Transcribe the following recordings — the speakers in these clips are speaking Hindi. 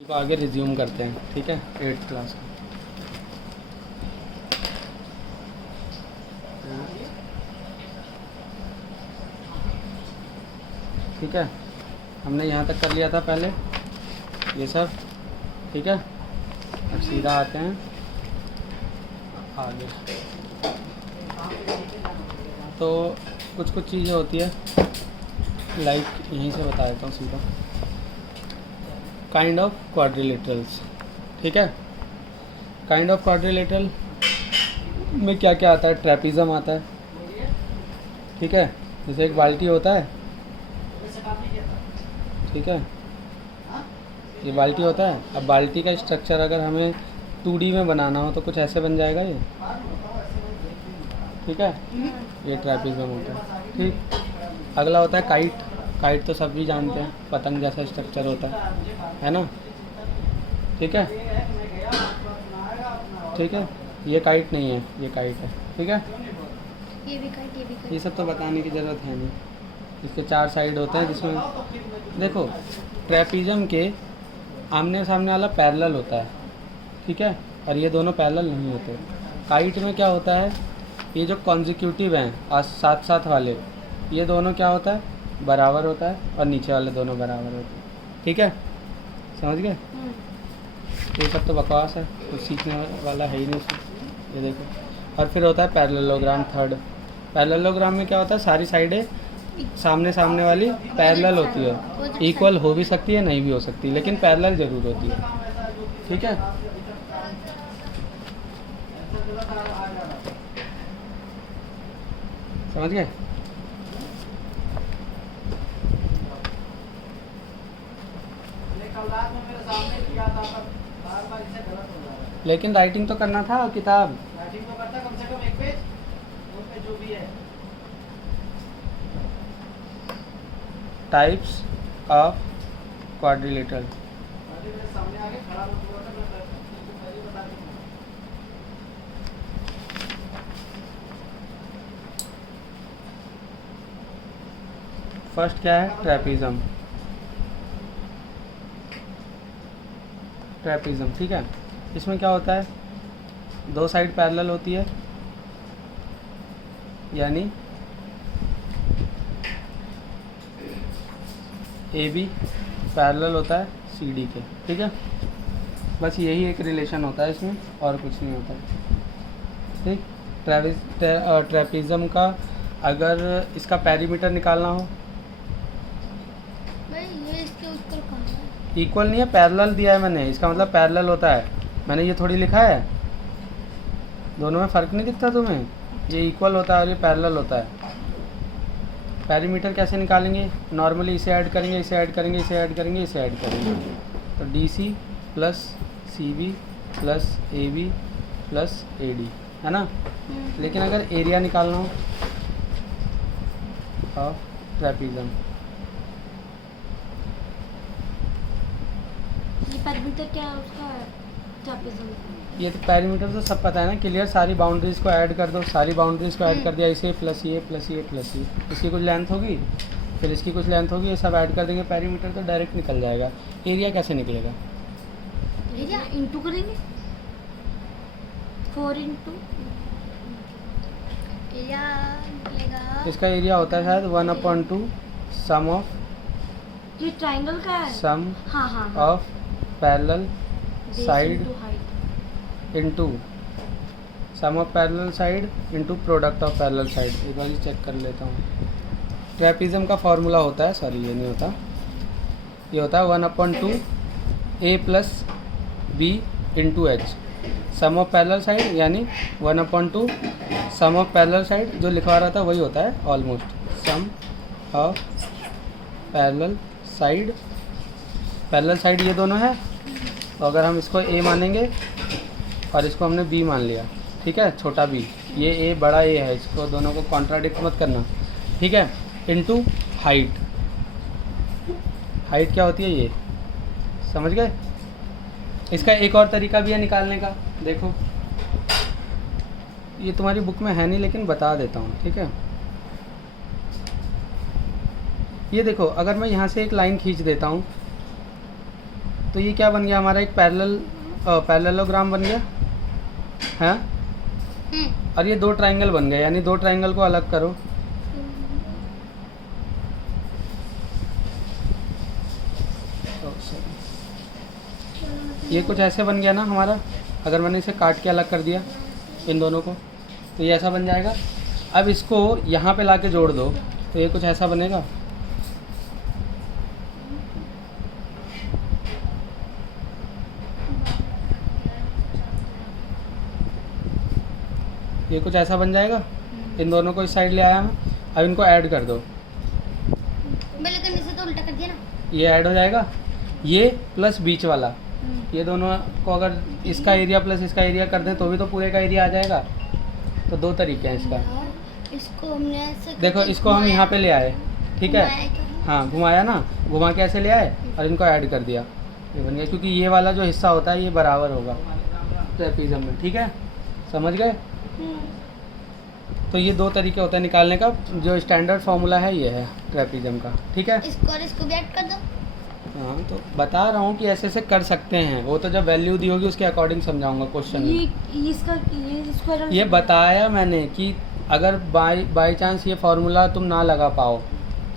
को आगे रिज्यूम करते हैं। ठीक है, 8th क्लास का। ठीक है, हमने यहाँ तक कर लिया था पहले ये सब। ठीक है, अब सीधा आते हैं आगे। तो कुछ कुछ चीज़ें होती है, लाइक यहीं से बता देता हूँ सीधा। Kind of quadrilaterals. ठीक है, काइंड ऑफ क्वाड्रिलेटरल में क्या क्या आता है? ट्रेपीज़म आता है। ठीक है, जैसे एक बाल्टी होता है। ठीक है, ये बाल्टी होता है। अब बाल्टी का स्ट्रक्चर अगर हमें 2D में बनाना हो तो कुछ ऐसे बन जाएगा ये। ठीक है, ये ट्रेपीज़म होता है। ठीक, अगला होता है काइट। काइट तो सब भी जानते हैं, पतंग जैसा स्ट्रक्चर होता है ना। ठीक है, ठीक है, ये काइट नहीं है, ये काइट है। ठीक है, ये भी काइट, ये भी काइट। ये सब तो बताने की ज़रूरत है नहीं। इसके 4 साइड होते हैं, जिसमें देखो ट्रेपीज़म के आमने सामने वाला पैरेलल होता है। ठीक है, और ये दोनों पैरेलल नहीं होते। काइट में क्या होता है, ये जो कॉन्जिक्यूटिव हैं साथ साथ वाले, ये दोनों क्या होता है, बराबर होता है, और नीचे वाले दोनों बराबर होते हैं। ठीक है, समझ गए? ये सब तो बकवास है, कुछ सीखने वाला है ही नहीं उसमें। ये देखो, और फिर होता है पैरेललोग्राम थर्ड। पैरेललोग्राम में क्या होता है, सारी साइडें सामने सामने वाली पैरेलल होती है। इक्वल हो भी सकती है, नहीं भी हो सकती, लेकिन पैरेलल जरूर होती है। ठीक है, समझ गए? लेकिन राइटिंग तो करना था, किताब राइटिंग तो करता कम से कम एक पेज, दो पेज जो भी है। Types of quadrilateral. मेरे सामने आके खड़ा मत हुआ था, मैं पहले बता दूंगा। फर्स्ट क्या है? ट्रेपीज़म। ट्रेपीज़म, ठीक है, इसमें क्या होता है, दो साइड पैरेलल होती है, यानी AB पैरेलल होता है CD के। ठीक है, बस यही एक रिलेशन होता है इसमें, और कुछ नहीं होता है। ठीक, ट्रेपीज़म का अगर इसका पेरीमीटर निकालना हो, भाई ये इसके ऊपर कहाँ है? इक्वल नहीं है, पैरेलल दिया है मैंने, इसका मतलब पैरेलल होता है। मैंने ये थोड़ी लिखा है, दोनों में फ़र्क नहीं दिखता तुम्हें? ये इक्वल होता है और ये पैरेलल होता है। पेरीमीटर कैसे निकालेंगे? नॉर्मली इसे ऐड करेंगे, इसे ऐड करेंगे, इसे ऐड करेंगे, इसे ऐड करेंगे, तो DC plus CB plus AB plus AD, है ना। लेकिन अगर एरिया निकालना हो ऑफ ट्रेपीज़म, ये पैरामीटर क्या है उसका? ट्रेपीज़म। ये तो पैरीमीटर तो सब पता है ना, क्लियर। सारी बाउंड्रीज़ को ऐड कर दो, सारी बाउंड्रीज़ को ऐड कर दिया, इसे प्लस ये प्लस ये प्लस ये, इसकी कुछ लेंथ होगी, फिर इसकी कुछ लेंथ होगी, ये सब ऐड कर देंगे, पैरीमीटर तो डायरेक्ट निकल जाएगा। एरिया कैसे निकलेगा? एरिया इंटू करेंगे, 4 इंटू एरिया निकलेगा। इसका एरिया होता है शायद 1/2 सम ऑफ ये ट्रायंगल का है। सम हाँ हाँ of parallel side into sum of parallel side into product of parallel side. एक बार चेक कर लेता हूँ। ट्रेपीज़म का फॉर्मूला होता है, सॉरी ये नहीं होता, ये होता है 1/2 A plus B into H। Sum of parallel side यानी 1/2 सम ऑफ पैरेलल साइड, जो लिखवा रहा था वही होता है almost. Sum of parallel side, parallel side ये दोनों है, तो अगर हम इसको A मानेंगे और इसको हमने B मान लिया, ठीक है, छोटा b, ये A बड़ा A है, इसको दोनों को कॉन्ट्राडिक्ट मत करना। ठीक है, इनटू हाइट। हाइट क्या होती है ये समझ गए? इसका एक और तरीका भी है निकालने का, देखो ये तुम्हारी बुक में है नहीं, लेकिन बता देता हूँ। ठीक है, ये देखो, अगर मैं यहाँ से एक लाइन खींच देता हूँ तो तो ये क्या बन गया हमारा, एक पैरेललोग्राम बन गया है। और ये दो ट्राइंगल बन गए, यानी दो ट्राइंगल को अलग करो। ये कुछ ऐसे बन गया ना हमारा, अगर मैंने इसे काट के अलग कर दिया इन दोनों को, तो ये ऐसा बन जाएगा। अब इसको यहाँ पे लाके जोड़ दो तो ये कुछ ऐसा बनेगा। ये कुछ ऐसा बन जाएगा। इन दोनों को इस साइड ले आया मैं, अब इनको ऐड कर दो। करने से तो उल्टा कर दिया ना। ये ऐड हो जाएगा, ये प्लस बीच वाला, ये दोनों को अगर इसका एरिया प्लस इसका एरिया कर दें तो भी तो पूरे का एरिया आ जाएगा। तो दो तरीके हैं इसका। इसको हमने ऐसे देखो इसको हम यहाँ पे ले आए, ठीक है, हाँ घुमाया ना, घुमा के ऐसे ले आए और इनको ऐड कर दिया, ये बन गया। क्योंकि ये वाला जो हिस्सा होता है ये बराबर होगा ट्रेपीजियम में, ठीक है, समझ गए। तो ये दो तरीके होते हैं निकालने का, जो स्टैंडर्ड फार्मूला है ये है ट्रेपीजियम का, ठीक है। इसको और इसको भी ऐड कर दो। हाँ तो बता रहा हूँ कि ऐसे ऐसे कर सकते हैं, वो तो जब वैल्यू दी होगी उसके अकॉर्डिंग समझाऊंगा क्वेश्चन में। ये बताया मैंने कि अगर बाई चांस ये फार्मूला तुम ना लगा पाओ,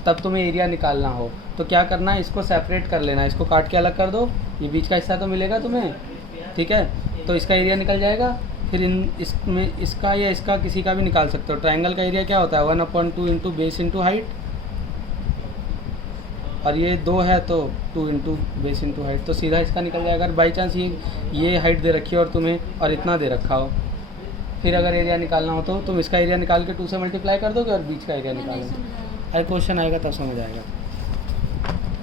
तब तुम्हें एरिया निकालना हो तो क्या करना है, इसको सेपरेट कर लेना, इसको काट के अलग कर दो, ये बीच का हिस्सा तो मिलेगा तुम्हें, ठीक है। तो इसका एरिया निकल जाएगा, फिर इसमें इसका या इसका किसी का भी निकाल सकते हो। ट्रायंगल का एरिया क्या होता है, 1/2 इंटू बेस इंटू हाइट, और ये 2 है तो 2 इंटू बेस इंटू हाइट, तो सीधा इसका निकल जाएगा। अगर बाई चांस ये हाइट दे रखी है और तुम्हें और इतना दे रखा हो, फिर अगर एरिया निकालना हो तो तुम इसका एरिया निकाल के 2 से मल्टीप्लाई कर दोगे और बीच का एरिया निकालोगे। अरे क्वेश्चन आएगा तब समझ आएगा।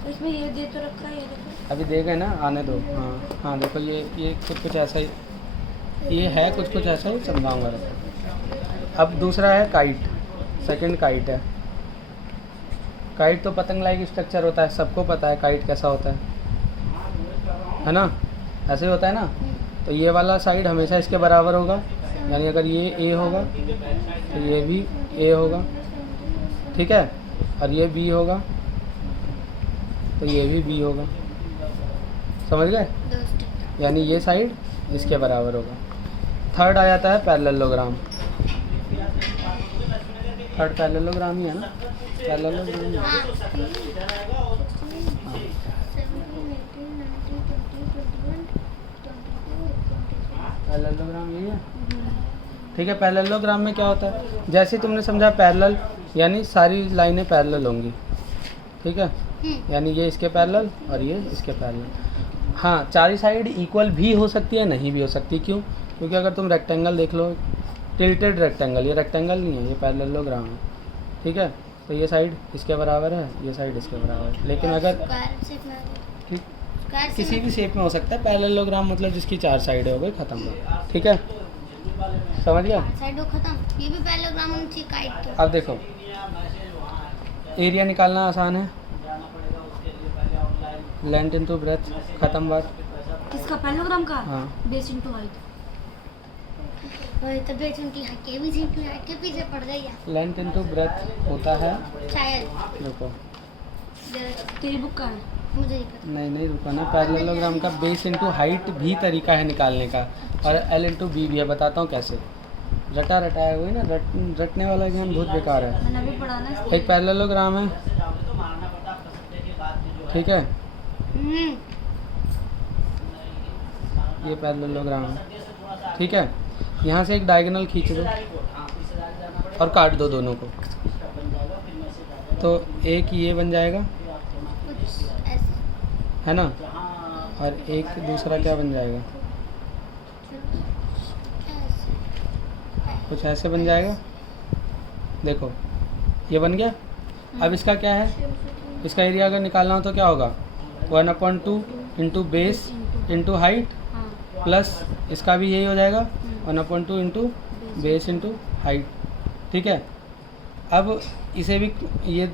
इसमें ये दे तो रखा है, ये देखो। अभी देखे ना, आने दो। हाँ हाँ देखो ये कुछ ऐसा ही, ये है कुछ ऐसा ही, समझाऊँगा। अब दूसरा है काइट, सेकंड काइट है। काइट तो पतंग लाइक स्ट्रक्चर होता है, सबको पता है काइट कैसा होता है ना, ऐसे होता है ना। तो ये वाला साइड हमेशा इसके बराबर होगा, यानी अगर ये ए होगा तो ये भी ए होगा, ठीक है, और ये बी होगा तो ये भी बी होगा, समझ गए। यानी ये साइड इसके बराबर होगा। थर्ड आ जाता है पैरेललोग्राम। थर्ड पैरेललोग्राम ही है ना, पैरेललोग्राम। पैरेललोग्राम यही है, ठीक है। पैरेललोग्राम में क्या होता है, जैसे तुमने समझा पैरेलल यानी सारी लाइनें पैरेलल होंगी, ठीक है, यानी ये इसके पैरेलल और ये इसके पैरेलल। हाँ, चारी साइड इक्वल भी हो सकती है, नहीं भी हो सकती। क्यों? क्योंकि अगर तुम रेक्टेंगल देख लो, टिल्टेड रेक्टेंगल, ये रेक्टेंगल नहीं है, ये पैरेललोग्राम है, ठीक है। तो ये साइड इसके बराबर है, ये साइड इसके बराबर है। लेकिन अगर ठीक किसी भी शेप में हो सकता है, पैरेललोग्राम मतलब जिसकी 4 साइडें हो गई, खत्म, ठीक है, समझ गया। साइड खत्म, ये भी पैरेललोग्राम होना चाहिए काइट के। अब देखो एरिया निकालना आसान है, लेंथ इनटू ब्रेथ, खत्म बात। किसका, पैरेललोग्राम का? हाँ, बेस इनटू हाइट। तो बेस इनकी हाइट के भी इनकी हाइट के पीछे पड़ गई है। लेंथ इनटू ब्रेथ होता है, शायद रुको, तेरी बुक का है, मुझे नहीं पता। नहीं रुको ना, पैरेललोग्राम का बेस इनटू हाइट भी तरीका है निकालने का, और एल इनटू बी भी है। बताता हूँ कैसे। रटाया हुआ है ना, रटने वाला ज्ञान बहुत बेकार है। मैंने अभी पढ़ा ना। एक पैरेललोग्राम है, ठीक है, ये पैरेललोग्राम है, ठीक है। यहाँ से एक डायगोनल खींच दो और काट दो दोनों को, तो एक ये बन जाएगा, है ना, और एक दूसरा क्या बन जाएगा, कुछ ऐसे बन जाएगा। देखो ये बन गया। अब इसका क्या है, इसका एरिया अगर निकालना हो तो क्या होगा, 1/2 into base into height, plus इसका भी यही हो जाएगा 1/2 इंटू बेस इंटू हाइट, ठीक है। अब इसे भी ये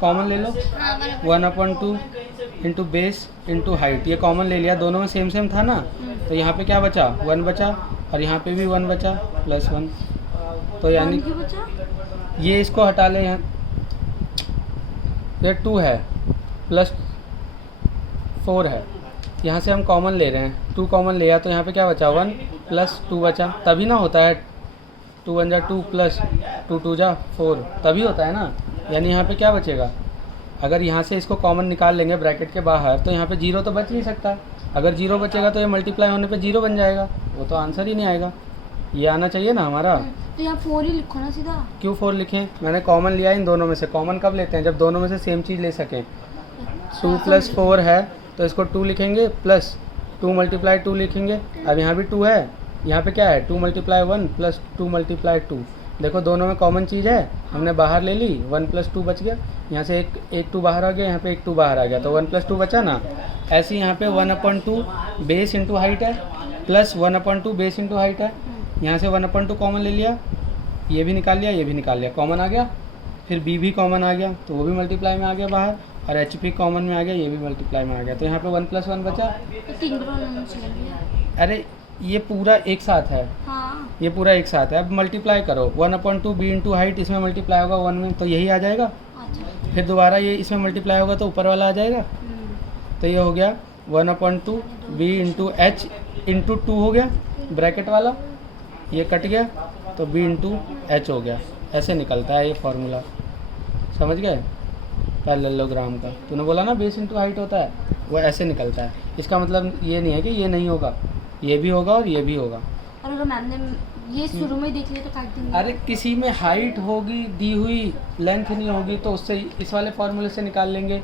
कॉमन ले लो, 1/2 इंटू बेस इंटू हाइट, ये कॉमन ले लिया, दोनों में सेम था ना, तो यहाँ पे क्या बचा, 1 बचा, और यहाँ पे भी 1 बचा, प्लस 1, तो यानी ये इसको हटा ले, यहाँ ये 2 है प्लस 4 है, यहाँ से हम कॉमन ले रहे हैं, 2 कॉमन लिया तो यहाँ पे क्या बचा 1 प्लस 2 बचा, तभी ना होता है 2 1 जा 2 प्लस 2 2 जा 4, तभी होता है ना। यानी यहाँ पे क्या बचेगा, अगर यहाँ से इसको कॉमन निकाल लेंगे ब्रैकेट के बाहर तो यहाँ पे 0 तो बच नहीं सकता। अगर 0 बचेगा तो ये मल्टीप्लाई होने पे 0 बन जाएगा, वो तो आंसर ही नहीं आएगा। ये आना चाहिए ना हमारा। तो यहाँ 4 ही लिखो ना सीधा। क्यों 4 लिखें, मैंने कॉमन लिया इन दोनों में से। कॉमन कब लेते हैं, जब दोनों में से सेम चीज़ ले सकें। 2 प्लस 4 है तो इसको 2 लिखेंगे, प्लस 2 मल्टीप्लाई 2 लिखेंगे। अब यहाँ भी 2 है, यहाँ पे क्या है 2 मल्टीप्लाई 1 प्लस 2 मल्टीप्लाई 2। देखो दोनों में कॉमन चीज़ है, हमने बाहर ले ली, 1 प्लस 2 बच गया। यहाँ से एक 2 बाहर आ गया, यहाँ पे एक 2 बाहर आ गया, तो 1 प्लस 2 बचा ना। ऐसे ही यहाँ पे 1/2 बेस इंटू हाइट है, प्लस 1/2 बेस इंटू हाइट है। यहाँ से 1/2 कॉमन ले लिया, ये भी निकाल लिया, ये भी निकाल लिया, कॉमन आ गया। फिर बी भी कॉमन आ गया तो वो भी मल्टीप्लाई में आ गया बाहर, और एच पी कॉमन में आ गया, ये भी मल्टीप्लाई में आ गया। तो यहाँ पे 1 प्लस 1 बचा। तो 3 बार अरे ये पूरा एक साथ है, हाँ। ये पूरा एक साथ है। अब मल्टीप्लाई करो, 1/2 बी इंटू हाइट, इसमें मल्टीप्लाई होगा 1 में, तो यही आ जाएगा। अच्छा। फिर दोबारा ये इसमें मल्टीप्लाई होगा तो ऊपर वाला आ जाएगा। तो ये हो गया 1/2 बी इंटू एच इंटू 2 हो गया ब्रैकेट वाला, ये कट गया तो बी इंटू एच हो गया। ऐसे निकलता है ये फार्मूला, समझ गए, पैरेललोग्राम का। तूने बोला ना बेस इंटू हाइट होता है, वो ऐसे निकलता है। इसका मतलब ये नहीं है कि ये नहीं होगा, ये भी होगा और ये भी होगा। और अगर मैम ने ये शुरू में देख लिया तो काट देंगे। अरे किसी में हाइट होगी दी हुई, लेंथ नहीं होगी तो उससे इस वाले फार्मूले से निकाल लेंगे,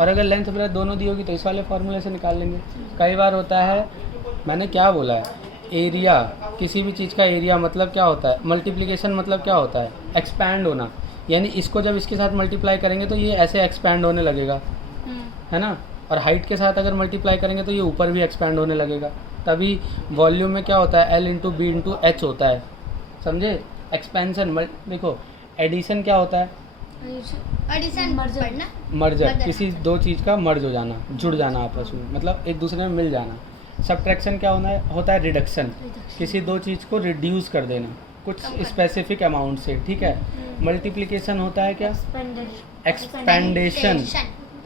और अगर लेंथ ब्रेथ दोनों दी होगी तो इस वाले फार्मूले से निकाल लेंगे। कई बार होता है, मैंने क्या बोला है, एरिया, किसी भी चीज़ का एरिया मतलब क्या होता है, मल्टीप्लिकेशन मतलब क्या होता है, एक्सपैंड होना। यानी इसको जब इसके साथ मल्टीप्लाई करेंगे तो ये ऐसे एक्सपैंड होने लगेगा, है ना। और हाइट के साथ अगर मल्टीप्लाई करेंगे तो ये ऊपर भी एक्सपैंड होने लगेगा। तभी वॉल्यूम में क्या होता है, L into B into H होता है, समझे। एक्सपेंशन, देखो एडिशन क्या होता है, एडिशन पढ़ना मर्जर, किसी दो चीज़ का मर्ज हो जाना, जुड़ जाना आपस में, मतलब एक दूसरे में मिल जाना। सब्ट्रैक्शन क्या होता है रिडक्शन, किसी दो चीज़ को रिड्यूस कर देना कुछ स्पेसिफिक अमाउंट से, ठीक है। मल्टीप्लिकेशन होता है क्या, एक्सपेंडेशन,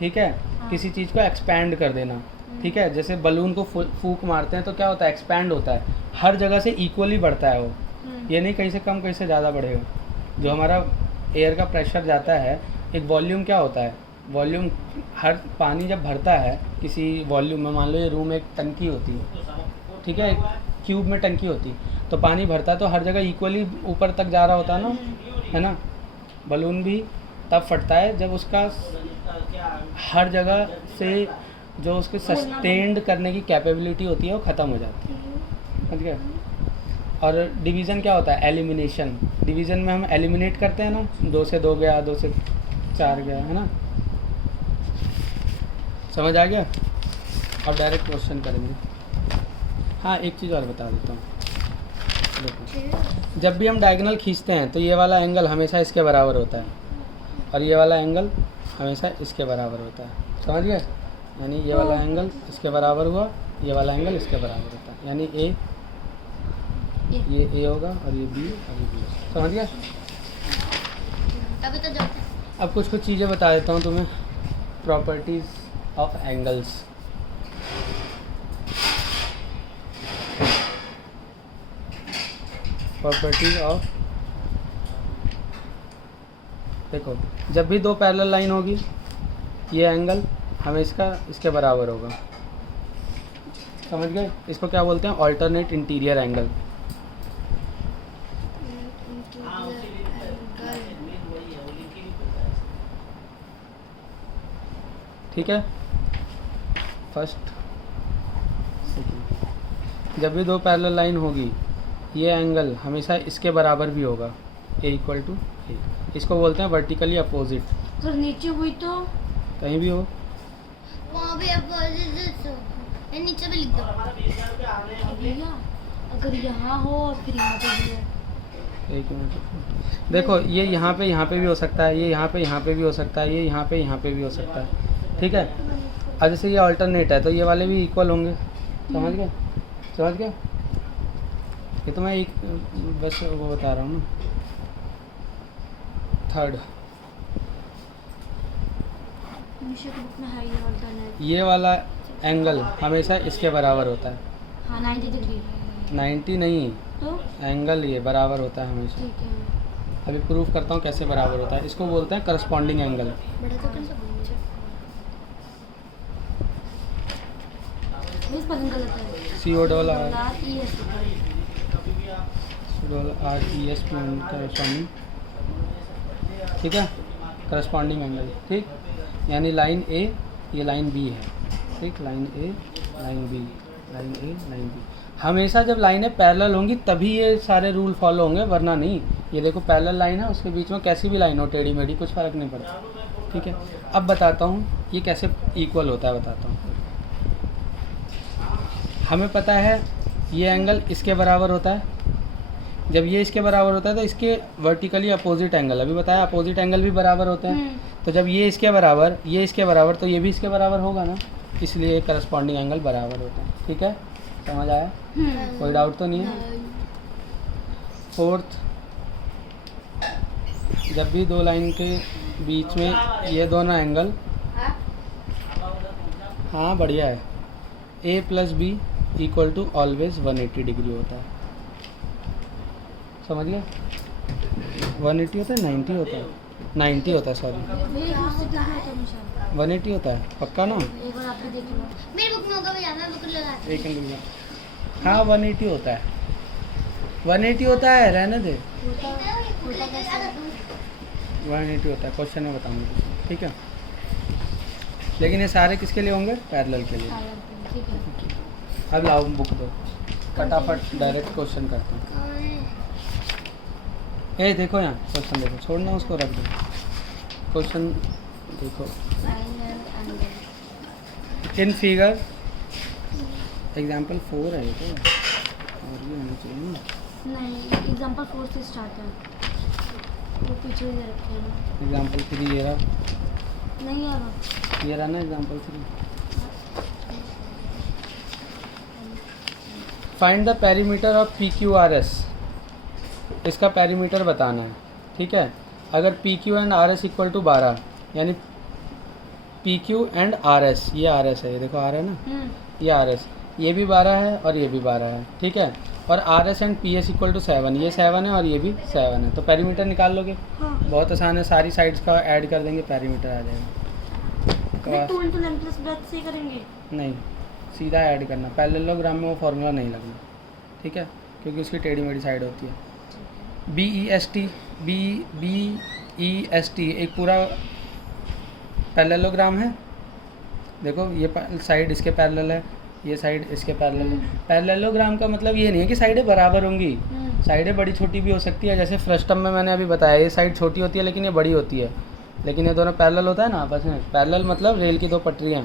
ठीक है, किसी चीज़ को एक्सपैंड कर देना, ठीक है। जैसे बलून को फूंक मारते हैं तो क्या होता है, एक्सपैंड होता है, हर जगह से इक्वली बढ़ता है वो, ये नहीं कहीं से कम कहीं से ज़्यादा बढ़ेगा। जो हमारा एयर का प्रेशर जाता है, एक वॉल्यूम क्या होता है, वॉल्यूम, हर पानी जब भरता है किसी वॉल्यूम में, मान लो ये रूम एक टंकी होती है, ठीक है, एक क्यूब में टंकी होती, तो पानी भरता है तो हर जगह इक्वली ऊपर तक जा रहा होता है ना, है ना। बलून भी तब फटता है जब उसका हर जगह से जो उसको सस्टेन्ड करने की कैपेबिलिटी होती है वो ख़त्म हो जाती है, समझ गए। और डिवीज़न क्या होता है, एलिमिनेशन। डिवीज़न में हम एलिमिनेट करते हैं ना, 2 से 2 गया, 2 से 4 गया, है ना। समझ आ गया। अब डायरेक्ट क्वेश्चन करेंगे। हाँ एक चीज़ और बता देता हूँ, देखो जब भी हम डायगोनल खींचते हैं तो ये वाला एंगल हमेशा इसके बराबर होता है, और ये वाला एंगल हमेशा इसके बराबर होता है, समझ गए। यानी ये वाला एंगल इसके बराबर हुआ, ये वाला एंगल इसके बराबर होता है, यानी ए, ये ए होगा और ये बी और ये बी, समझ गए। अभी तो जब अब कुछ चीज़ें बता देता हूँ तुम्हें, properties of angles. Properties of, देखो जब भी दो पैरेलल लाइन होगी, ये एंगल हमेशा इसके बराबर होगा, समझ गए। इसको क्या बोलते हैं, ऑल्टरनेट इंटीरियर एंगल। ठीक है, फर्स्ट सेकेंड, जब भी दो पैरेलल लाइन होगी ये एंगल हमेशा इसके बराबर भी होगा, ए इक्वल टू ए। इसको बोलते हैं वर्टिकली अपोजिट। अगर नीचे हुई तो कहीं भी हो, वहाँ भी अपोजिट ये नीचे भी लिख दो। भैया अगर यहाँ हो और फिर यहाँ पे भी हो, एक मिनट, देखो ये यहाँ पे भी हो सकता है, ये यहाँ पे भी हो सकता है, ये यहाँ पे भी हो सकता है, ठीक है। अब जैसे ये अल्टरनेट है तो ये वाले भी इक्वल होंगे, समझ गए, समझ गए। ये तो मैं एक बस वो बता रहा हूँ ना। थर्ड, निशा की बुक में है ये ऑल्टरनेट। ये वाला एंगल हमेशा इसके बराबर होता है। हाँ 90 डिग्री। 90 नहीं, तो एंगल ये बराबर होता है हमेशा। ठीक है। अभी प्रूफ करता हूँ कैसे बराबर होता है। इसको बोलते हैं करस्पॉन्डिंग एंगल। बड़ा तो कर सकते हैं। स्पेलिंग गलत है। CORRES करस्पॉन्डिंग, ठीक है, करस्पॉन्डिंग एंगल, ठीक। यानी लाइन ए, ये लाइन बी है, ठीक, लाइन ए लाइन बी, लाइन ए लाइन बी। हमेशा जब लाइनें पैरेलल होंगी तभी ये सारे रूल फॉलो होंगे, वरना नहीं। ये देखो पैरेलल लाइन है, उसके बीच में कैसी भी लाइन हो, टेढ़ी मेढ़ी, कुछ फ़र्क नहीं पड़ता, ठीक है। अब बताता हूँ ये कैसे इक्वल होता है, बताता हूँ। हमें पता है ये एंगल इसके बराबर होता है। जब ये इसके बराबर होता है तो इसके वर्टिकली अपोजिट एंगल, अभी बताया अपोजिट एंगल भी बराबर होते हैं। तो जब ये इसके बराबर, ये इसके बराबर, तो ये भी इसके बराबर होगा ना, इसलिए करस्पॉन्डिंग एंगल बराबर होता है, ठीक है। समझ आया? कोई डाउट तो नहीं है? फोर्थ, जब भी दो लाइन के बीच में ये दोनों एंगल, हाँ बढ़िया है, A plus B equal to always 180 degree होता है। समझ गए? 180 होता है, 90 होता है, 90 होता है, सॉरी 180 होता है, पक्का ना? एक बार आपने देख लो। मेरी बुक में होगा भैया, मैं बुक लगाती एक मिनट भैया, हाँ 180 होता है, 180 होता है, रहने दे, होता कैसे? 180 होता है, क्वेश्चन में बताऊंगा, ठीक है। लेकिन ये सारे किसके लिए होंगे? पैरेलल के लिए। ठीक है। अब लाओ बुक दो, फटाफट डायरेक्ट क्वेश्चन करते हैं। ए देखो यहाँ क्वेश्चन देखो, छोड़ना उसको, रख दो क्वेश्चन देखो। Line and angle. In figure example 4 है ये तो, और भी होना चाहिए ना। नहीं, एग्जांपल 4 से स्टार्ट है, वो पीछे दे रखे हैं ना। एग्जाम्पल 3 ये रहा, नहीं है वो। ये रहा ना example 3। Find the perimeter of PQRS, इसका पेरीमीटर बताना है, ठीक है। अगर PQ and RS equal to 12, यानी PQ एंड RS, ये RS है, ये देखो R है ना, ये RS, ये भी 12 है और ये भी 12 है, ठीक है। और RS and PS equal to 7, ये 7 है और ये भी 7 है, तो पेरीमीटर निकाल लोगे। हाँ। बहुत आसान है, सारी साइड्स का ऐड कर देंगे, पेरीमीटर आ जाएगा। नहीं 2 × लेंथ प्लस ब्रेड्थ से करेंगे। नहीं, सीधा ऐड करना, पैरेललोग्राम में वो फार्मूला नहीं लगना, ठीक है, क्योंकि उसकी टेढ़ी मेढ़ी साइड होती है। BEST एक पूरा पैरेललोग्राम है, देखो ये साइड इसके पैरेलल है, ये साइड इसके पैरेलल है। पैरेललोग्राम का मतलब ये नहीं है कि साइडें बराबर होंगी, साइडें बड़ी छोटी भी हो सकती है। जैसे फ्रस्टम में मैंने अभी बताया, ये साइड छोटी होती है लेकिन ये बड़ी होती है, लेकिन ये दोनों पैरेलल होता है ना आपस में। पैरेलल मतलब रेल की दो पटरियाँ,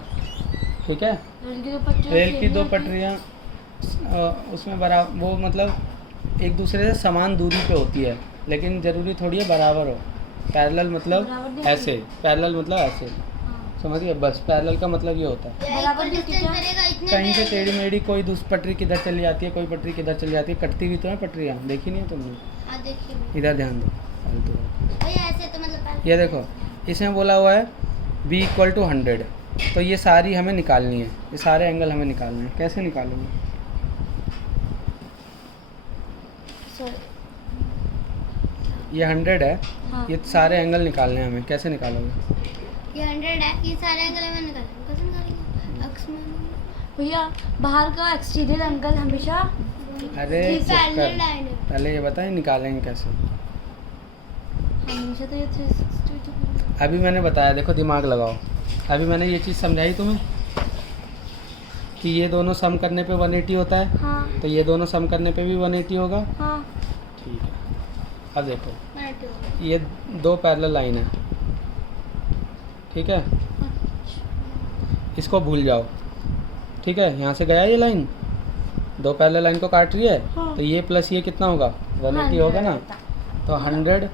ठीक है, रेल की दो पटरियाँ उसमें बराबर, वो मतलब एक दूसरे से समान दूरी पे होती है, लेकिन ज़रूरी थोड़ी है बराबर हो। पैरेलल मतलब ऐसे, पैरेलल मतलब ऐसे, समझिए, बस पैरेलल का मतलब ये होता है। बराबर भी होती है। कहीं से टेढ़ी मेढ़ी कोई दूसरी पटरी किधर चली जाती है, कोई पटरी किधर चली जाती है, कटती भी तो है पटरियाँ, देखी नहीं है तुमने? हाँ देखिए इधर ध्यान दो, फालतू बात। भैया, ऐसे तो मतलब ये देखो, इसमें बोला हुआ है B इक्वल टू 100, तो ये सारी हमें निकालनी है, ये सारे एंगल हमें निकालने हैं। कैसे निकालोगे? ये 100 है, हाँ। ये सारे एंगल निकालने हैं हमें, कैसे निकालोगे? ये 100 है, ये सारे एंगल में निकालेंगे, कैसे निकालेंगे? अक्स में भैया बाहर का एक्सटीरियर एंगल हमेशा अरे ये चुप पैरेलल कर, लाइन है। पहले ये बताएं निकालेंगे कैसे। हमेशा तो ये 360 अभी मैंने बताया, देखो दिमाग लगाओ, अभी मैंने ये चीज़ समझाई तुम्हें कि ये दोनों सम करने पे 180 होता है, हाँ तो ये दोनों सम करने पे भी 180 होगा, हाँ। ठीक है। अब देखो, ये दो पैरेलल लाइन है, ठीक है, इसको भूल जाओ, ठीक है। यहाँ से गया ये लाइन, दो पैरेलल लाइन को काट रही है, हाँ। तो ये प्लस ये कितना होगा? 180 होगा ना, तो 100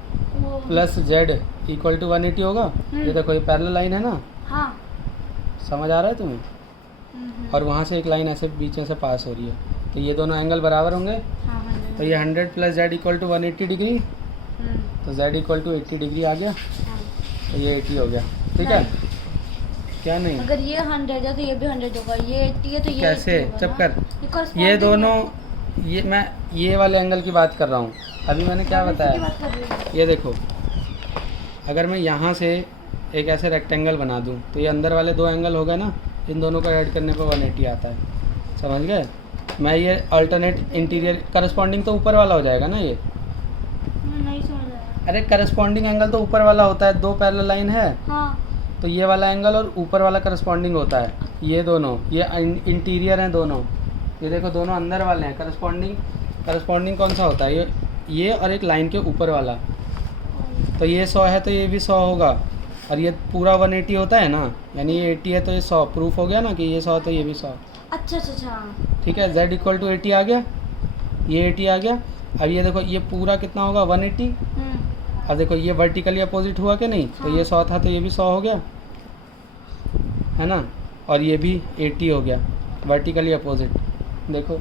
प्लस Z इक्वल टू 180 होगा। ये देखो ये पैरेलल लाइन है ना, हाँ। समझ आ रहा है तुम्हें? और वहाँ से एक लाइन ऐसे बीच में से पास हो रही है, तो ये दोनों एंगल बराबर होंगे, हाँ, तो ये 100 plus Z equal to 180 degree, तो Z इक्वल टू 80 डिग्री आ गया, तो ये 80 हो गया, ठीक है। क्या नहीं? अगर ये 100 है तो ये भी 100 होगा, ये 80 है तो ये कैसे? 80 होगा चुप ना। कर। ये corresponding ये है। दोनों, ये मैं ये वाले एंगल की बात कर रहा हूँ। अभी मैंने क्या मैं इसी की बताया? बात कर रही हूँ। ये देखो, अगर मैं यहाँ से एक ऐसे रेक्टेंगल बना दूँ तो ये अंदर वाले दो एंगल हो गए ना, इन दोनों को ऐड करने पर 180 आता है। समझ गए? मैं ये अल्टरनेट इंटीरियर करस्पॉन्डिंग तो ऊपर वाला हो जाएगा ना ये। मैं नहीं समझ आया। अरे करस्पॉन्डिंग एंगल तो ऊपर वाला होता है, दो पैरेलल लाइन है हाँ तो ये वाला एंगल और ऊपर वाला करस्पॉन्डिंग होता है। ये दोनों, ये इंटीरियर हैं दोनों, ये देखो दोनों अंदर वाले हैं। करस्पॉन्डिंग कौन सा होता है? ये और एक लाइन के ऊपर वाला। तो ये 100 है तो ये भी 100 होगा, और ये पूरा 180 होता है ना, यानी ये 80 है तो ये 100 प्रूफ हो गया ना कि ये 100 है तो ये भी 100। अच्छा अच्छा अच्छा। ठीक है, z इक्वल टू 80 आ गया, ये 80 आ गया। अब ये देखो ये पूरा कितना होगा? 180। अब देखो ये वर्टिकली अपोजिट हुआ कि नहीं? तो ये 100 था तो ये भी 100 हो गया, है ना, और ये भी 80 हो गया वर्टिकली अपोजिट। देखो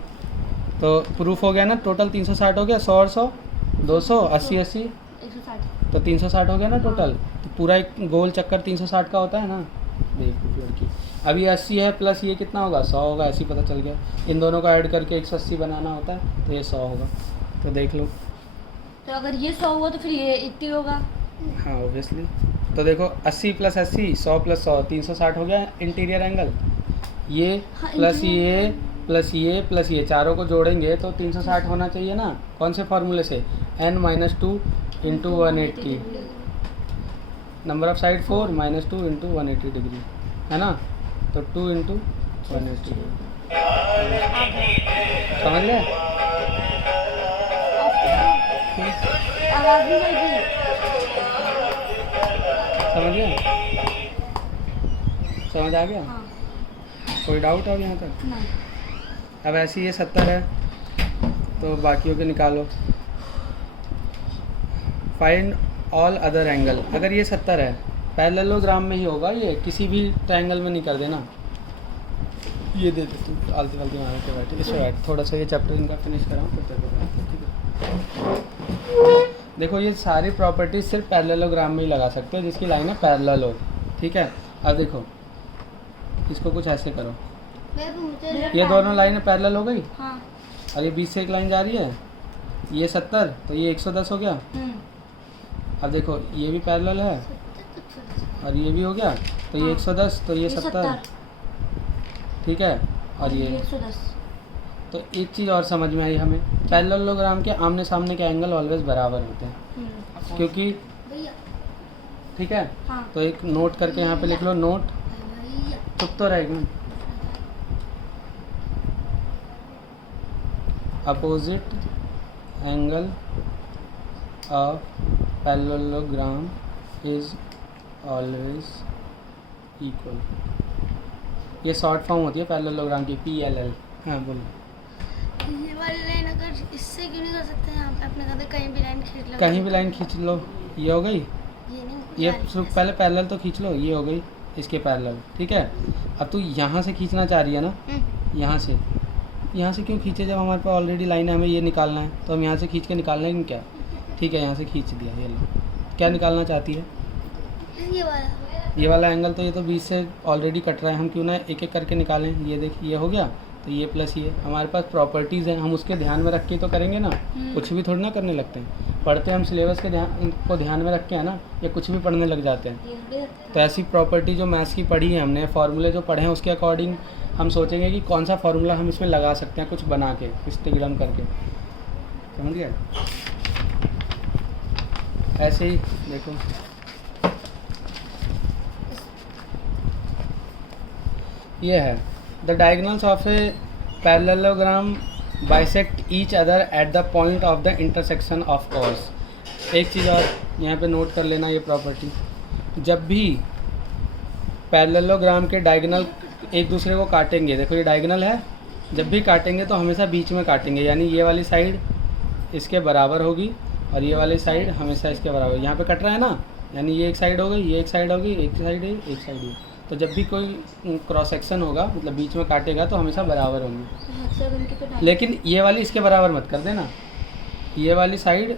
तो प्रूफ हो गया ना, टोटल 360 हो गया। 100 और 100 200, 80 80 160। तो 360 हो गया ना टोटल। तो पूरा एक गोल चक्कर 360 का होता है ना। देखो लड़की, अब ये 80 है प्लस ये कितना होगा? 100 होगा, ऐसे ही पता चल गया। इन दोनों को ऐड करके 180 बनाना होता है तो ये 100 होगा। तो देख लो। तो अगर ये 100 हुआ तो फिर ये 80 होगा। हाँ ऑब्वियसली। तो देखो 80 प्लस 80, 100 प्लस 100, 360 हो गया इंटीरियर एंगल। ये हाँ, प्लस interior ये प्लस ये प्लस ये चारों को जोड़ेंगे तो 360 होना चाहिए ना। कौन से फार्मूले से? n-2 into 180, number of side 4 -2 into 180 degree, है ना। तो 2 इंटू 180 डिग्री। समझ गए? आवाज नहीं आई थी। समझ गए? समझ आ गया? हाँ कोई डाउट है यहाँ तक? नहीं। अब ऐसे ये 70 है तो बाकियों के निकालो। Find all other angle. अगर ये 70 है, पैरेललोग्राम में ही होगा ये, किसी भी ट्रायंगल में नहीं कर देना। ये दे दे तू आलती फालती मार के बैठे, इसमें बैठ। थोड़ा सा ये चैप्टर इनका फिनिश कराऊँ फिर तेरे को बताते हैं, ठीक है। देखो ये सारी प्रॉपर्टीज सिर्फ पैरेललोग्राम में ही लगा सकते हो जिसकी लाइन है पैरेलल हो, ठीक है। अब देखो इसको कुछ ऐसे करो, ये दोनों लाइनें पैरेलल हो गई हाँ। और ये बीच से एक लाइन जा रही है, ये 70 तो ये 110 हो गया। अब देखो ये भी पैरेलल है और ये भी हो गया तो ये हाँ। 110 तो ये 70, ठीक है। और ये 110। तो एक चीज़ और समझ में आई हमें, पैरेललोग्राम के आमने सामने के एंगल ऑलवेज बराबर होते हैं, क्योंकि ठीक है। हाँ। तो एक नोट करके यहाँ पे लिख लो, नोट। चुप तो रहेगी। Opposite angle of parallelogram is always equal. ये शॉर्ट फॉर्म होती है पैरेललोग्राम की, PLL। हाँ बोलो। ये वाली लाइन अगर इससे क्यों नहीं कर सकते हैं? आप अपने कहते कहीं भी लाइन खींच लो, कहीं भी लाइन खींच लो, ये हो गई। ये नहीं, ये वाली सिर्फ पहले पैरेलल तो खींच लो, ये हो गई इसके पैरेलल, ठीक है। अब तू यहाँ से खींचना चाह रही है ना, यहाँ से क्यों खींचे जब हमारे पास ऑलरेडी लाइन है, हमें ये निकालना है तो हम यहाँ से खींच के निकालना है क्या? ठीक है, यहाँ से खींच दिया। ये लो, क्या निकालना चाहती है? ये वाला एंगल। तो ये तो बीच से ऑलरेडी कट रहा है, हम क्यों ना एक एक करके निकालें। ये देख, ये हो गया तो ये प्लस ये, हमारे पास प्रॉपर्टीज़ हैं, हम उसके ध्यान में रख के तो करेंगे ना, कुछ भी थोड़ी ना करने लगते हैं। पढ़ते हम सिलेबस के ध्यान में रख के है ना, या कुछ भी पढ़ने लग जाते हैं। तो ऐसी प्रॉपर्टी जो मैथ्स की पढ़ी है हमने, फार्मूले जो पढ़े हैं, उसके अकॉर्डिंग हम सोचेंगे कि कौन सा फार्मूला हम इसमें लगा सकते हैं, कुछ बना के हिस्टोग्राम करके। समझ गया? ऐसे ही देखो, ये है the diagonals of a parallelogram bisect each other at the point of the intersection of chords. एक चीज़ और यहाँ पे नोट कर लेना, ये प्रॉपर्टी, जब भी पैरेललोग्राम के डायगोनल एक दूसरे को काटेंगे, देखो ये डायगोनल है, जब भी काटेंगे तो हमेशा बीच में काटेंगे, यानी ये वाली साइड इसके बराबर होगी और ये वाली साइड हमेशा इसके बराबर। यहाँ पे कट रहा है ना, यानी ये एक साइड हो गई, ये एक साइड होगी, एक साइड है, एक साइड है। तो जब भी कोई क्रॉस सेक्शन होगा, मतलब बीच में काटेगा, तो हमेशा बराबर होंगे। लेकिन ये वाली इसके बराबर मत कर देना, ये वाली साइड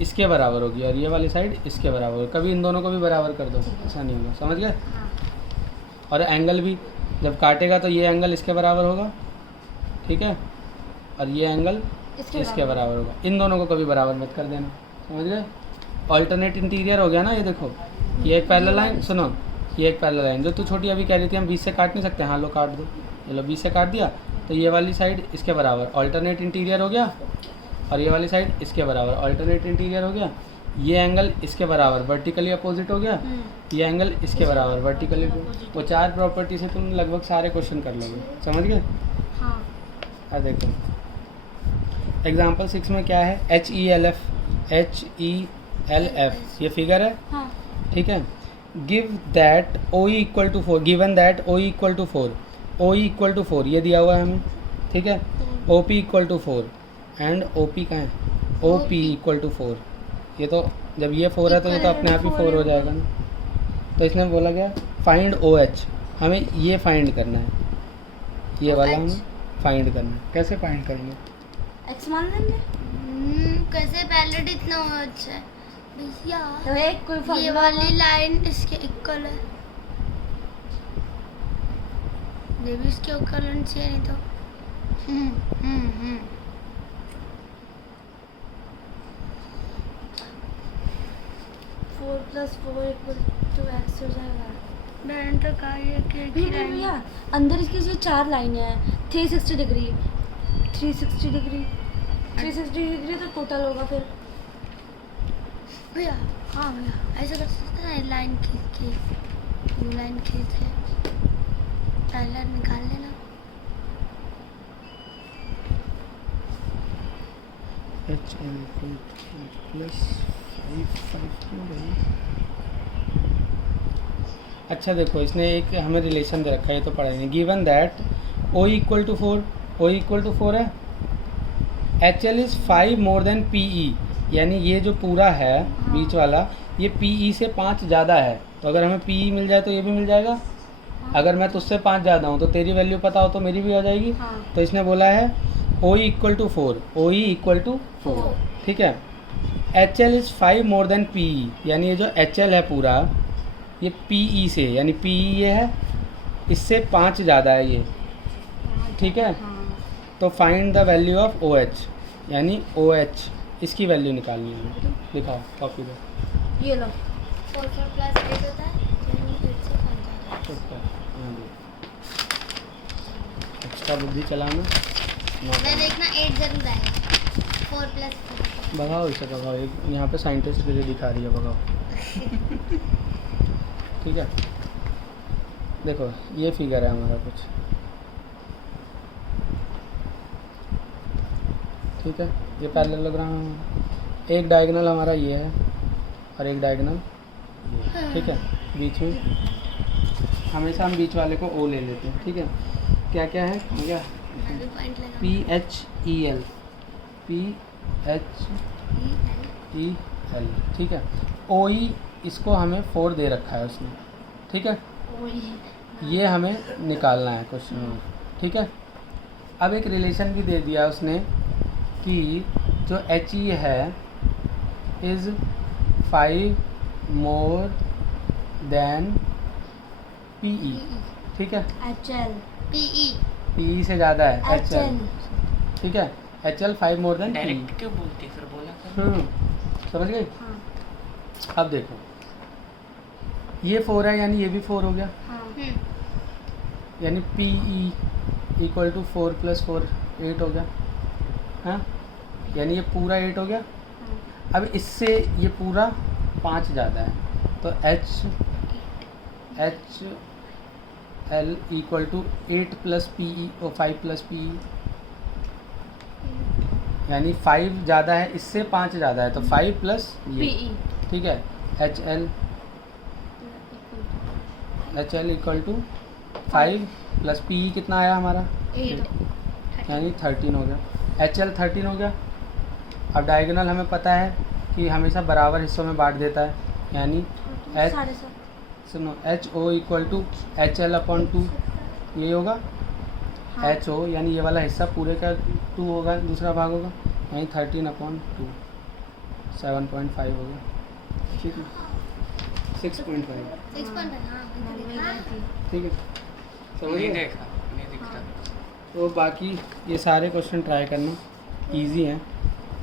इसके बराबर होगी और ये वाली साइड इसके बराबर होगी। कभी इन दोनों को भी बराबर कर दो, ऐसा नहीं होगा। समझ गए? और एंगल भी जब काटेगा तो ये एंगल इसके बराबर होगा, ठीक है, और ये एंगल इसके बराबर होगा। इन दोनों को कभी बराबर मत कर देना, समझ गए। ऑल्टरनेट इंटीरियर हो गया ना, ये देखो ये एक पैरेलल लाइन, सुनो ये एक पैरेलल लाइन जो तू छोटी अभी कह रही थी हम 20 से काट नहीं सकते, हाँ लो काट दो, चलो 20 से काट दिया तो ये वाली साइड इसके बराबर ऑल्टरनेट इंटीरियर हो गया, और ये वाली साइड इसके बराबर ऑल्टरनेट इंटीरियर हो गया। ये एंगल इसके बराबर वर्टिकली अपोजिट हो गया, ये एंगल इसके बराबर वर्टिकली। वो 4 प्रॉपर्टी से तुम लगभग सारे क्वेश्चन कर लोगे, समझ गए। हाँ देखो एग्जाम्पल 6 में क्या है, HELF, HELF ये फिगर है, हाँ ठीक है। Give that OE equal to 4, given that OE equal to 4, OE equal to 4 ये दिया हुआ है हमें, ठीक है। OP equal to 4 and OP कहाँ है, OP इक्वल टू 4। ये तो जब ये 4 है तो ये तो अपने आप ही 4 हो जाएगा ना। तो इसने बोला क्या, फाइंड OH, हमें ये फाइंड करना है, ये वाला हमें फाइंड करना है। कैसे फाइंड करेंगे, एक्स मान लेंगे कैसे पैलेट इतना अच्छा है भैया, तो एक कोई ये फार्मूला वाली लाइन इसके इक्वल है, ये भी इसके इक्वल होनी चाहिए, नहीं तो 4 + 4 = x हो जाएगा। मैंने तो कहा ये कि भैया अंदर इसकी जो 4 लाइनें हैं 360 डिग्री 360 डिग्री 360 डिग्री तो टोटल होगा फिर। भैया, हाँ भैया ऐसा कर सकते हैं, लाइन खींच के, ये लाइन खींच के पैरेलल निकाल लेना। HL प्लस 5 क्यों रही। अच्छा देखो इसने एक हमें रिलेशन दे रखा है, ये तो पढ़ेंगे। Given that OE equal to 4, OE equal to 4 है, HL is 5 more than PE, यानी ये जो पूरा है बीच वाला ये PE से 5 ज़्यादा है। तो अगर हमें PE मिल जाए तो ये भी मिल जाएगा। अगर मैं तुझसे 5 ज़्यादा हूँ तो तेरी वैल्यू पता हो तो मेरी भी हो जाएगी। हाँ। तो इसने बोला है OE equal to 4, OE equal to 4, ठीक है। HL is 5 more than PE, यानी ये जो HL है पूरा ये PE से, यानी PE ये है इससे 5 ज़्यादा है ये, ठीक है। हाँ तो find the value of OH, यानी OH इसकी वैल्यू निकालनी है। दिखाओ कॉपी दो। ये लो 4 + 8 होता है, यानी 8 से 5 ज़्यादा है। चुप कर, हाँ दो। एक्स्ट्रा बुद्धि चलाना मैं देखना 8 जरूर आएगा, 4 + 4। भगाओ इसे, भगाओ। एक यहाँ पे साइंटिस्ट मुझे दिखा रही है, भगाओ। ठीक है देखो ये फिगर है हमारा कुछ, ठीक है। ये पैरेललोग्राम, एक डायगोनल हमारा ये है और एक डायगोनल ये, ठीक है। बीच में हमेशा हम बीच वाले को O ले लेते हैं, ठीक है। क्या क्या है, क्या मैं भी पॉइंट लगा PHEL, PHEL, ठीक है। OE इसको हमें 4 दे रखा है उसने, ठीक है। ये हमें निकालना है क्वेश्चन में, ठीक है। अब एक रिलेशन भी दे दिया उसने कि जो HE है इज़ 5 मोर देन PE, ठीक है। HL PE PE से ज़्यादा है HL, HL ठीक है। HL 5 more than PE। Direct क्यों बोलते फिर बोला कर। समझ गए। हाँ अब देखो ये 4 है यानी ये भी 4 हो गया, हाँ यानी PE इक्वल टू 4 + 4 8 हो गया, हाँ, यानी ये पूरा 8 हो गया। अब इससे ये पूरा 5 ज़्यादा है, तो HL इक्वल टू 8 + PE और 5 + PE, यानी 5 ज़्यादा है इससे 5 ज़्यादा है, तो 5 प्लस ये, PE ठीक है। HL इक्वल टू 5 + PE कितना आया हमारा 8 यानी 13 हो गया। HL 13 हो गया। अब डायगोनल हमें पता है कि हमेशा बराबर हिस्सों में बांट देता है, यानी H 7.5 सुनो HO इक्वल टू HL/2 ये होगा। हाँ। HO यानी ये वाला हिस्सा पूरे का 2 होगा, दूसरा भाग होगा, यानी 13/2 7.5 हो गया, ठीक है। 6.5 6.5 हाँ मैंने देखा ठीक है, समझ नहीं गए? देखा, नहीं दिख रहा। तो बाकी ये सारे क्वेश्चन ट्राई करना, इजी हैं,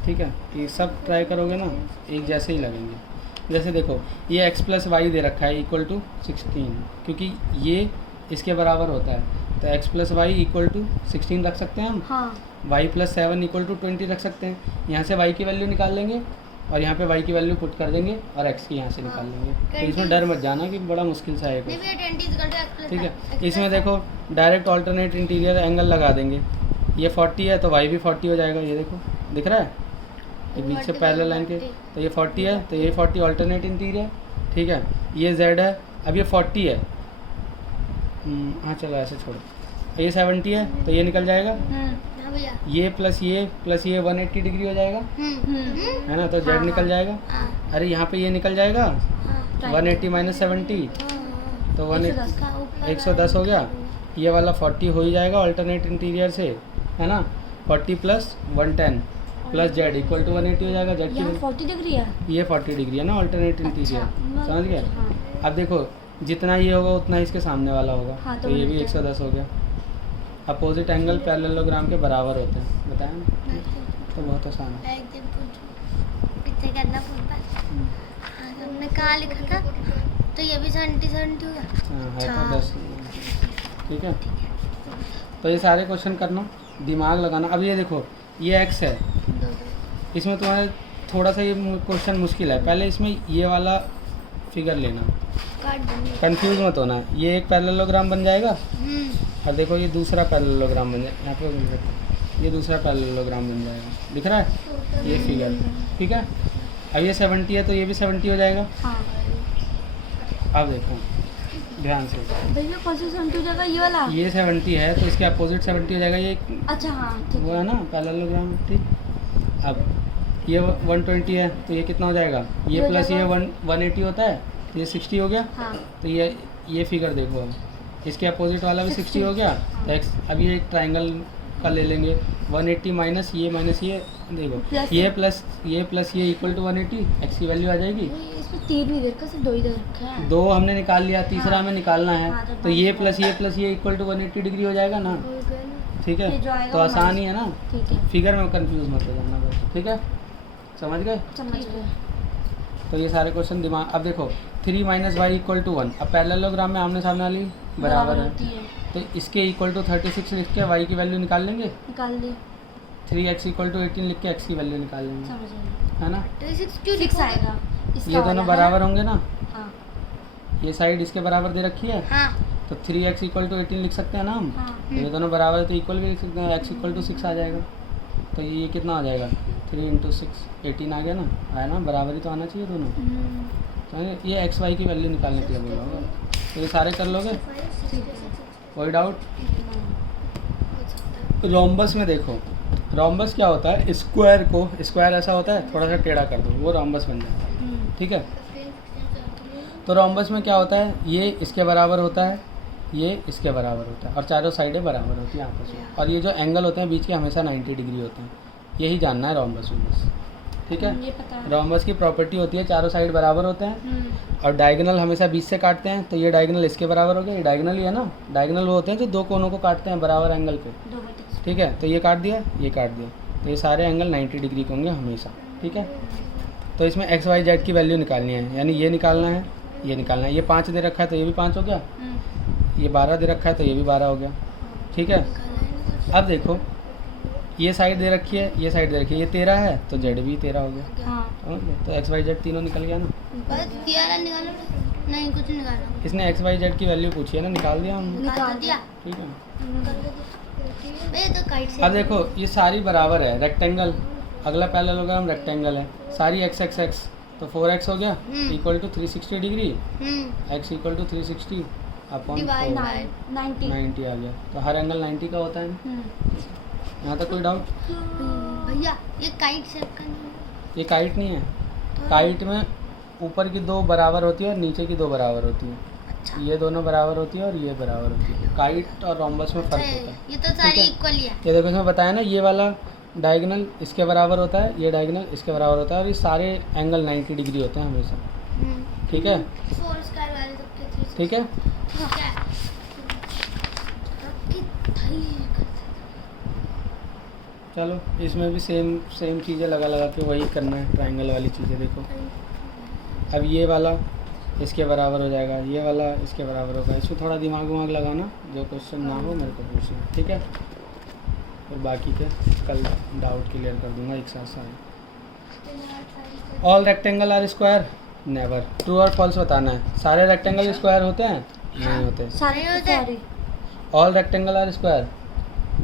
ठीक है। ये सब ट्राई करोगे ना एक जैसे ही लगेंगे। जैसे देखो ये x प्लस वाई दे रखा है इक्वल टू 16, क्योंकि ये इसके बराबर होता है, तो x plus Y equal to 16 रख सकते हैं हम। हाँ y प्लस 7 इक्वल टू 20 रख सकते हैं। यहाँ से y की वैल्यू निकाल लेंगे और यहाँ पे y की वैल्यू पुट कर देंगे और x की यहाँ से निकाल लेंगे। तो इसमें डर मत जाना कि बड़ा मुश्किल सा है नहीं कुछ, भैया 20 इक्वल टू x प्लस ठीक है। इसमें देखो डायरेक्ट ऑल्टरनेट इंटीरियर एंगल लगा देंगे। ये 40 है तो y भी 40 हो जाएगा, ये देखो दिख रहा है, ये बीच से पैरेलल लाइन के, तो ये 40 है तो ये 40 ऑल्टरनेट इंटीरियर, ठीक है। ये z है, अब ये 40 है, हाँ चलो ऐसे छोड़ो, ये 70 है तो ये निकल जाएगा, हाँ भैया ये प्लस ये 180 डिग्री हो जाएगा, है ना, तो z हाँ, निकल जाएगा। हाँ अरे यहाँ पे ये निकल जाएगा हाँ 180 माइनस 70, तो 110 का ऊपर 110 हो गया। ये वाला 40 हो ही जाएगा ऑल्टरनेट इंटीरियर से, है ना। 40 plus 110 plus z equal to 180 हो जाएगा। z यहाँ की 40 डिग्री है। ये 40 डिग्री है ना ऑल्टरनेट इंटीरियर, अच्छा, समझ गए। हाँ। अब देखो जितना ये होगा उतना इसके सामने वाला होगा, हाँ, तो तो ये भी 110 110 हो गया। अपोजिट एंगल पैरेललोग्राम के बराबर होते हैं, बताया ना, तो बहुत आसान है। एक दिन पूछो कितने करना पूछा हाँ हमने कहाँ लिखा था, तो ये भी 70 हो गया। हाँ है तो अच्छा। 10, ठीक है। तो ये सारे क्वेश्चन करना, दिमाग लगाना। अब ये देखो ये x है, इसमें तुम्हारे थोड़ा सा ये क्वेश्चन मुश्किल है। पहले इसमें ये वाला फिगर लेना, काट दूंगी कंफ्यूज मत होना। ये एक पैरेललोग्राम बन जाएगा और देखो ये दूसरा पैरेललोग्राम बन जाएगा, यहाँ पे ये दूसरा पैरेललोग्राम बन जाएगा, दिख रहा है ये फिगर, ठीक है। अब ये 70 है तो ये भी 70 हो जाएगा। हाँ अब देखो ध्यान से, भैया कौन सी 70 हो जाएगा, ये वाला? ये 70 है तो इसके अपोजिट 70 हो जाएगा, ये अच्छा हाँ ठीक वो है। है ना पैरेललोग्राम, ठीक। अब ये 120 है तो ये कितना हो जाएगा, ये ये हो प्लस ये जाएगा 180 होता है तो ये 60 हो गया। हाँ तो ये फिगर देखो, अब इसके अपोजिट वाला भी 60 हो गया। तो x, अब ये एक ट्राइंगल का ले लेंगे, 180 माइनस ये देखो, Plus ये प्लस ये इक्वल टू 180, x की वैल्यू आ जाएगी। इसमें 3 भी दे रखा, सिर्फ 2 ही दे रखा है। 2 हमने निकाल लिया, तीसरा हाँ। हमें निकालना है, हाँ, तो तो ये प्लस ये इक्वल टू 180 डिग्री हो जाएगा ना, ठीक ये है। जो आएगा तो वो आसान ही है ना, ठीक है, फिगर में कंफ्यूज मत हो जाना बस, ठीक है, समझ गए। समझ गए। तो ये सारे क्वेश्चन दिमाग। अब देखो 3 माइनस वाई इक्वल टू 1, अब पैरेललोग्राम में आमने सामने वाली बराबर है, होती है, तो इसके इक्वल टू 36 लिख के y की वैल्यू निकाल लेंगे, निकाल ली, 3x इक्वल टू 18 लिख के x की वैल्यू निकाल लेंगे, समझ गए। है ना। 6 आएगा इसका ये वाला दोनों है। बराबर होंगे ना, हाँ ये साइड इसके बराबर दे रखी है, हाँ तो 3x इक्वल टू 18 लिख सकते हैं ना हम। हाँ तो ये दोनों बराबर है तो इक्वल भी लिख सकते हैं, x इक्वल टू 6 आ जाएगा। तो ये कितना आ जाएगा, 3 इंटू 6 18 आ गया ना, आया ना, बराबर ही तो आना चाहिए दोनों। तो ये x y की वैल्यू निकालने के लिए बोला होगा। तो ये सारे कर लोगे, कोई डाउट। रोम्बस में देखो, रोम्बस क्या होता है, स्क्वायर को, स्क्वायर ऐसा होता है थोड़ा सा टेढ़ा कर दो वो रोम्बस बन जाता है, ठीक है। तो रोम्बस में क्या होता है, ये इसके बराबर होता है, ये इसके बराबर होता है और चारों साइडें बराबर होती हैं आपस में, और ये जो एंगल होते हैं बीच के हमेशा 90 डिग्री होते हैं। यही जानना है रोम्बस में बस, ठीक है। ये पता है। रोम्बस की प्रॉपर्टी होती है चारों साइड बराबर होते हैं और डायगोनल हमेशा बीच से काटते हैं, तो ये डायगोनल इसके बराबर हो गया, ये डायगोनल ही है ना। डायगोनल वो होते हैं जो दो कोनों को काटते हैं बराबर एंगल पे, 2 बटे ठीक है। तो ये काट दिया, ये काट दिया, तो ये सारे एंगल 90 डिग्री के होंगे हमेशा, ठीक है। तो इसमें x y z की वैल्यू निकालनी है, यानी ये निकालना है, ये निकालना है। ये 5 दे रखा है तो ये भी 5 हो गया, ये 12 दे रखा है तो ये भी 12 हो गया, ठीक है। अब देखो ये साइड दे रखी है, ये साइड दे रखी है, ये 13 है तो z भी 13 हो गया, हाँ समझ लो। तो x y z तीनों निकल गया ना। बस किया ना, निकालो नहीं कुछ निकालो, इसने x y z की वैल्यू पूछी है ना, निकाल दिया हमने, निकाल दिया ठीक है। भैया तो काइट से अब देखो ये सारी बराबर है, रेक्टेंगल, अगला पैरेललोग्राम रेक्टेंगल है, सारी x x x, तो 4x हो गया equal to 360 degree, x equal to 360 upon Divide 90 90 आ गया। तो हर एंगल 90 का होता है। यहाँ तक कोई डाउट। भैया ये काइट शेप का नहीं है। ये काइट नहीं है, काइट में ऊपर की 2 बराबर होती है और नीचे की 2 बराबर होती है, अच्छा ये दोनों बराबर होती है और ये बराबर होती है। काइट और रोम्बस में अच्छा फर्क होता है। ये तो सारी ठीक है। इक्वल ही है। ये देखो इसमें बताया ना, ये वाला डायगोनल इसके बराबर होता है, ये डायगोनल इसके बराबर होता है और ये सारे एंगल 90 डिग्री होते हैं हमेशा, ठीक है 4 स्क्वायर वाले सबके 360 ठीक है। ठीक है। रख के थई कर चलो इसमें भी सेम सेम चीज़ें लगा लगा के वही करना है, ट्रायंगल वाली चीज़ें देखो। अब ये वाला इसके बराबर हो जाएगा, ये वाला इसके बराबर होगा। इसमें थोड़ा दिमाग विमाग लगाना, जो क्वेश्चन ना हो मेरे को पूछना, ठीक है। और बाकी के कल डाउट क्लियर कर दूंगा एक साथ सारे। All rectangle are square, never. True और फॉल्स बताना है। सारे रेक्टेंगल स्क्वायर होते हैं? नहीं होते। सारे होते हैं। Sorry all rectangle are square,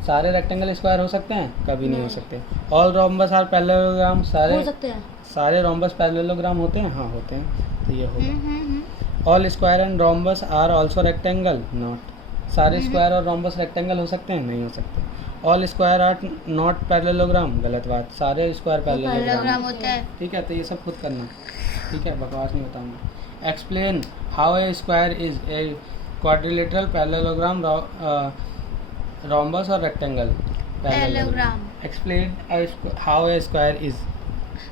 सारे रेक्टेंगल स्क्वायर हो सकते हैं? कभी नहीं हो सकते। ऑल रोम्बस आर पैरेललोग्राम, सारे हो सकते हैं। सारे रोम्बस पैरेललोग्राम होते हैं? हाँ होते हैं, तो ये होगा। All square and rhombus are also rectangle, not. सारे स्क्वायर और रोम्बस रेक्टेंगल हो सकते हैं? नहीं हो सकते। All square are not parallelogram, गलत बात। सारे स्क्वायर पैरेललोग्राम पैरेललोग्राम होता है। ठीक है, तो ये सब खुद करना, ठीक है, बकवास नहीं बताऊंगा। Explain how a square is a quadrilateral parallelogram, rhombus और rectangle parallelogram. Explain how a square is,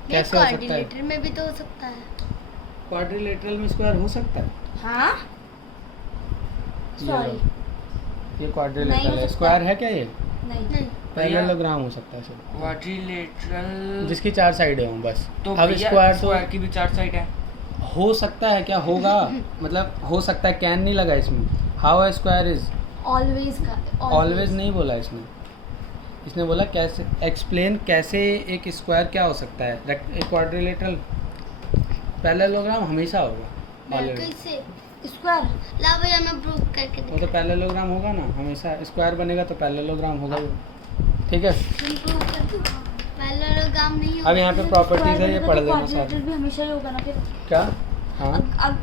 कैसे हो सकता है? क्वाड्रिलेटरल में भी तो हो सकता है। क्वाड्रिलेटरल में स्क्वायर हो सकता है? हाँ ये सॉरी लो, ये नहीं क्वाड्रिलेटरल हो है। सकता। स्क्वायर है क्या ये? नहीं नहीं पैरेललोग्राम हो सकता है सिर्फ, क्वाड्रिलेटरल जिसकी 4 साइडें हों बस। तो अब भैया स्क्वायर तो स्क्वायर की भी 4 साइड है। हो सकता है, क्या होगा मतलब हो सकता है, कैन नहीं लगा इसमें। How a square is, always का ऑलवेज नहीं बोला इसने। इसने बोला कैसे, एक्सप्लेन कैसे एक स्क्वायर क्या हो सकता है। एक क्वाड्रिलेटरल पैरेललोग्राम हमेशा होगा ऑलवेज। कैसे स्क्वायर ला भैया मैं प्रूव करके वो तो पैरेललोग्राम होगा ना हमेशा। स्क्वायर बनेगा तो पैरेललोग्राम होगा ही, ठीक है। प्रूव कर दूं। पैरेललोग्राम नहीं अब यहाँ पे प्रॉपर्टीज है, ये पढ़ लेना क्वाड्रिलेटरल सारी। भी हमेशा ही होगा ना फिर। क्या? हाँ अब